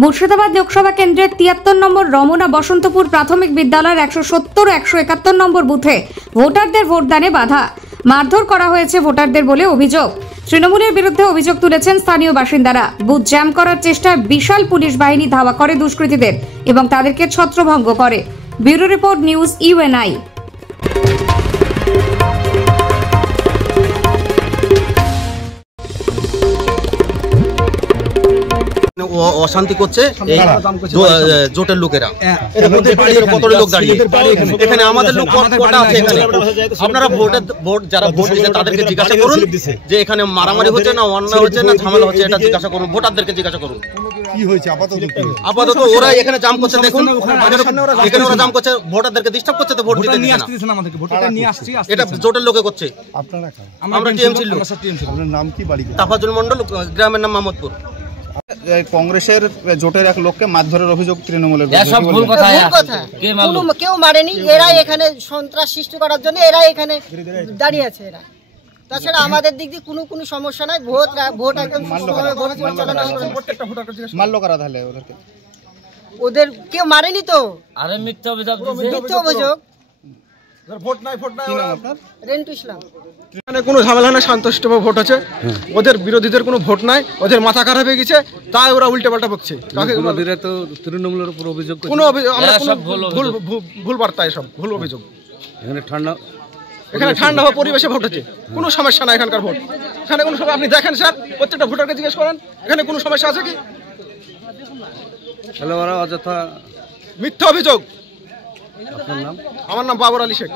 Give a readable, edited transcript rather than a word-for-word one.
মুর্শিদাবাদ লোকসভা কেন্দ্রের ৭৩ নম্বর রমনা বসন্তপুর প্রাথমিক বিদ্যালয়ের ১৭০ ও ১৭১ নম্বর বুথে ভোটারদের ভোটদানে বাধা, মারধর করা হয়েছে ভোটারদের বলে অভিযোগ। তৃণমূলের বিরুদ্ধে অভিযোগ তুলেছেন স্থানীয় বাসিন্দারা। বুথ জ্যাম করার চেষ্টায় বিশাল পুলিশ বাহিনী ধাওয়া করে দুষ্কৃতীদের এবং তাদেরকে ছত্রভঙ্গ করে। Bureau report, news UNI. অশান্তি করছে এই জোটের লোকেরা। কত লোক দাঁড়িয়ে এখানে, আমাদের লোক কটা আছে এখানে। আপনারা ভোট যারা ভোট দিচ্ছে তাদেরকে জিজ্ঞাসা করুন যে এখানে মারামারি হচ্ছে না অন্যায় হচ্ছে না ঝামেলা হচ্ছে, এটা জিজ্ঞাসা করুন, ভোটারদেরকে জিজ্ঞাসা করুন কি হয়েছে আপাতত। ওরা এখানে জাম করছে, দেখুন এখানে ওরা জাম করছে, ভোটারদেরকে ডিস্টার্ব করছে, তো ভোট দিতে দিচ্ছে না। এটা জোটের লোকে করছে। আমরা টিএমসি লোক। আপনার নাম কি, বাড়ি? তাফাজুল মন্ডল, গ্রামের নাম মাহমুদপুর। কংগ্রেসের জোটের এক লোককে মারধরের অভিযোগ তৃণমূলের। কেউ মারেনি, এরাই এখানে সন্ত্রাস সৃষ্টি করার জন্য এরা এখানে দাঁড়িয়ে আছে। এরা তাছাড়া আমাদের দিক দিয়ে কোনো সমস্যা নাই। ভোট একদম মারলো কারা তাহলে ওদেরকে? ওদের কেউ মারেনি তো। আরে মিথ্যা অভিযোগ, মিথ্যা অভিযোগ। ভোট নাই কি নাম আপনার? রেন্টু ইসলাম। এখানে কোনো ঝামেলা না, শান্তশিষ্টভাবে ভোট আছে। ওদের বিরোধীদের কোনো ভোট নাই, ওদের মাথা খারাপ হয়ে গেছে, তাই ওরা উল্টে পাল্টা বকছে। বিরোধীরা তো তৃণমূলের উপর অভিযোগ করছে। কোনো ভুল বার্তা, এসব ভুল অভিযোগ। এখানে ঠান্ডা হওয়া পরিবেশে ভোট হচ্ছে, কোনো সমস্যা নাই এখানকার ভোট। এখানে কোনো সময় আপনি দেখেন স্যার, প্রত্যেকটা ভোটারকে জিজ্ঞেস করেন এখানে কোনো সমস্যা আছে কি। ওরা অযথা মিথ্যা অভিযোগ। আপনার নাম? আমার নাম বাবর আলী শেখ।